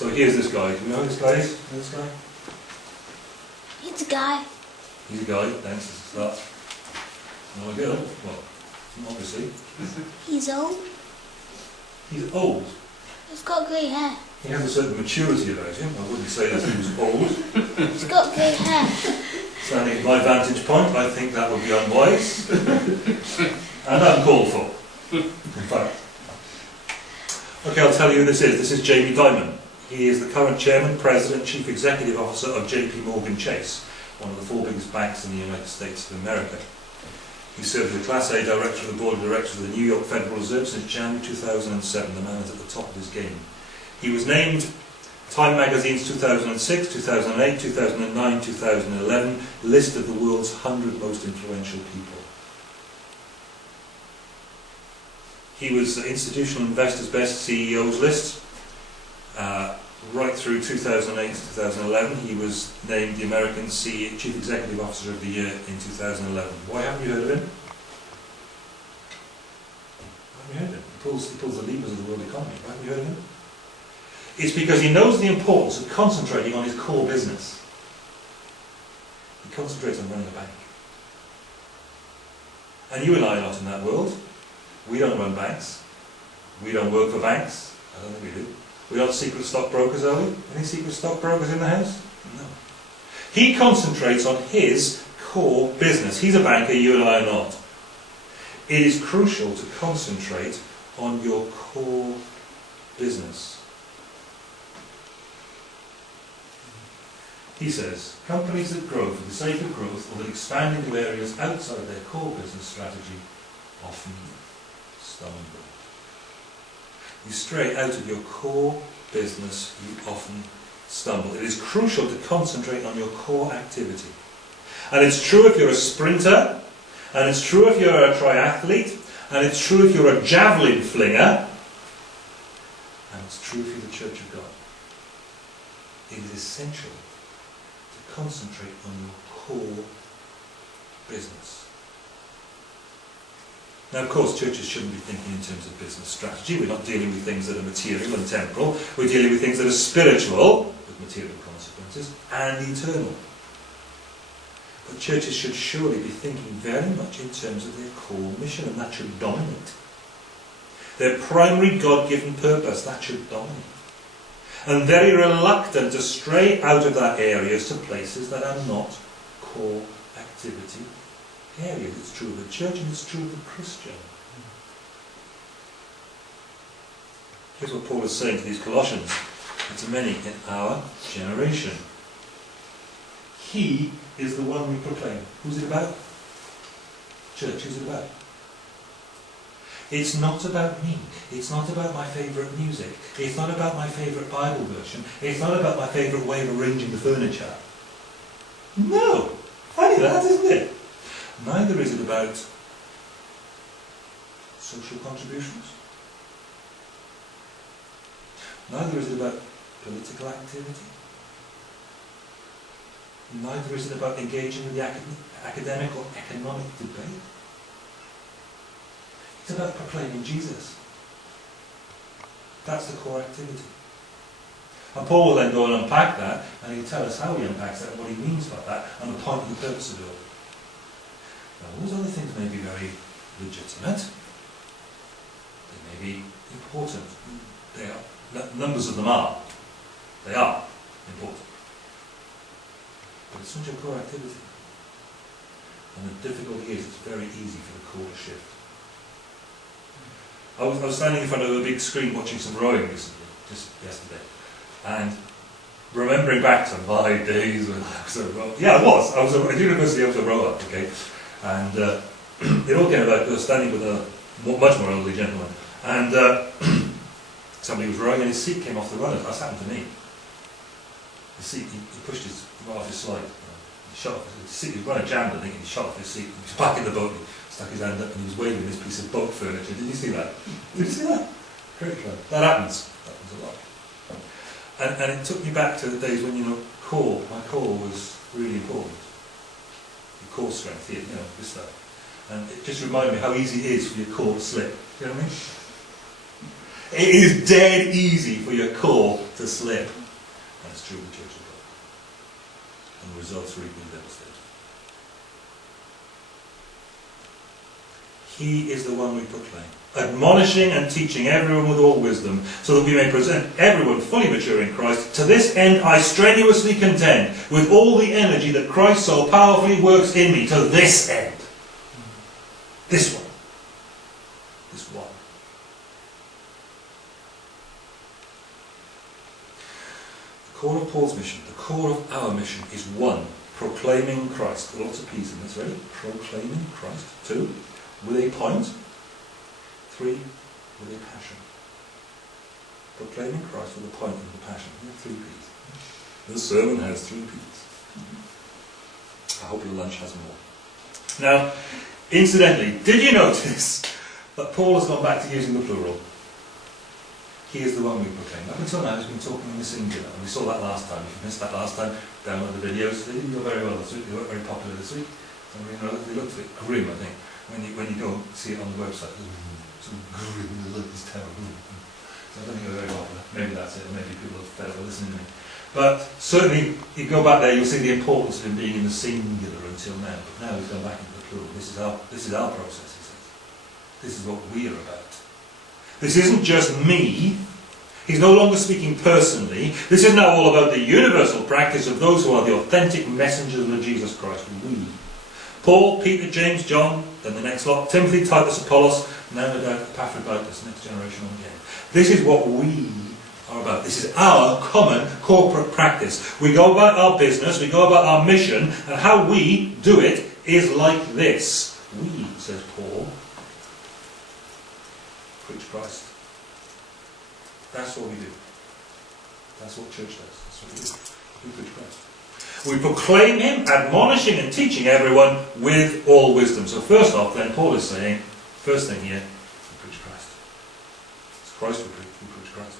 So here's this guy. Do you know who this guy is? You know this guy? He's a guy. He's a guy. Thanks. This is that. No, a girl. Well, obviously. He's old. He's old. He's got grey hair. He has a certain maturity about him. I wouldn't say that he was old. He's got grey hair. Standing at my vantage point, I think that would be unwise. And uncalled for. In fact. Okay, I'll tell you who this is. This is Jamie Dimon. He is the current Chairman, President, Chief Executive Officer of JP Morgan Chase, one of the 4 biggest banks in the United States of America. He served as a Class A Director of the Board of Directors of the New York Federal Reserve since January 2007. The man is at the top of his game. He was named Time Magazine's 2006, 2008, 2009, 2011 list of the world's 100 most influential people. He was Institutional Investors' Best CEOs list. Right through 2008 to 2011, he was named the American Chief Executive Officer of the Year in 2011. Why haven't you heard of him? Why haven't you heard of him? He pulls the levers of the world economy. Why haven't you heard of him? It's because he knows the importance of concentrating on his core business. He concentrates on running a bank. And you and I are not in that world. We don't run banks. We don't work for banks. I don't think we do. We aren't secret stockbrokers, are we? Any secret stockbrokers in the house? No. He concentrates on his core business. He's a banker, you and I are not. It is crucial to concentrate on your core business. He says, companies that grow for the sake of growth or that expand into areas outside their core business strategy often stumble. You stray out of your core business, you often stumble. It is crucial to concentrate on your core activity. And it's true if you're a sprinter, and it's true if you're a triathlete, and it's true if you're a javelin flinger, and it's true if you're the Church of God. It is essential to concentrate on your core business. Now, of course, churches shouldn't be thinking in terms of business strategy. We're not dealing with things that are material and temporal. We're dealing with things that are spiritual, with material consequences, and eternal. But churches should surely be thinking very much in terms of their core mission, and that should dominate. Their primary God-given purpose, that should dominate. And very reluctant to stray out of that areas to places that are not core activity areas. It's true of the church and it's true of the Christian. Here's what Paul is saying to these Colossians and to many in our generation. He is the one we proclaim. Who's it about? Church, who's it about? It's not about me. It's not about my favourite music. It's not about my favourite Bible version. It's not about my favourite way of arranging the furniture. No! Funny that, isn't it? Neither is it about social contributions. Neither is it about political activity. Neither is it about engaging with the academic or economic debate. It's about proclaiming Jesus. That's the core activity. And Paul will then go and unpack that, and he'll tell us how he unpacks that and what he means by that, and the point and the purpose of it all. Now, those other things may be very legitimate. They may be important. They are. Numbers of them are. They are important. But it's not your core activity. And the difficulty is it's very easy for the core to shift. I was standing in front of a big screen watching some rowing recently, just yesterday. And remembering back to my days when I was a rower. Yeah, at university I was a rower, okay? And it all came about because I was standing with a much more elderly gentleman, and somebody was rowing and his seat came off the rudder. That's happened to me. His seat, he pushed his right off his slide. He shot off his seat. He was running jammed, I think, and he shot off his seat. He was back in the boat, and he stuck his hand up, and he was waving this piece of boat furniture. Did you see that? Did you see that? Very clever. That happens. That happens a lot. And it took me back to the days when, my core was really important. Your core strength here, this stuff. And it just reminded me how easy it is for your core to slip. You know what I mean? It is dead easy for your core to slip. That's true of the Church of God. And the results are equally devastating. He is the one we proclaim, admonishing and teaching everyone with all wisdom, so that we may present everyone fully mature in Christ. To this end I strenuously contend, with all the energy that Christ so powerfully works in me. To this end. This one. This one. The core of Paul's mission, the core of our mission is 1, proclaiming Christ. Lots of P's in this, ready? Proclaiming Christ. 2, with a point. 3, with a passion. Proclaiming Christ with a point and a passion. We have 3 P's. This sermon has 3 P's. I hope your lunch has more. Now, incidentally, did you notice that Paul has gone back to using the plural? He is the one we proclaim. Up until now, he's been talking in the singular. And we saw that last time. If you missed that last time, download the videos. They didn't go very well this week. They weren't very popular this week. They looked a bit grim, I think, when you don't see it on the website. Some grim, it's terrible. So I don't think they're very popular. Maybe that's it. Or maybe people are fed up with listening to me. But certainly, if you go back there, you'll see the importance of him being in the singular until now. But now he's gone back into the plural. This is our process, he says. This is what we are about. This isn't just me. He's no longer speaking personally. This is now all about the universal practice of those who are the authentic messengers of Jesus Christ. We. Paul, Peter, James, John, then the next lot, Timothy, Titus, Apollos, now no doubt Epaphroditus, next generation on again. This is what we are about. This is our common corporate practice. We go about our business, we go about our mission, and how we do it is like this. We, says Paul, preach Christ. That's what we do. That's what church does. That's what we do. We preach Christ. We proclaim him, admonishing and teaching everyone with all wisdom. So first off, then, Paul is saying, first thing here, we preach Christ. It's Christ we preach Christ.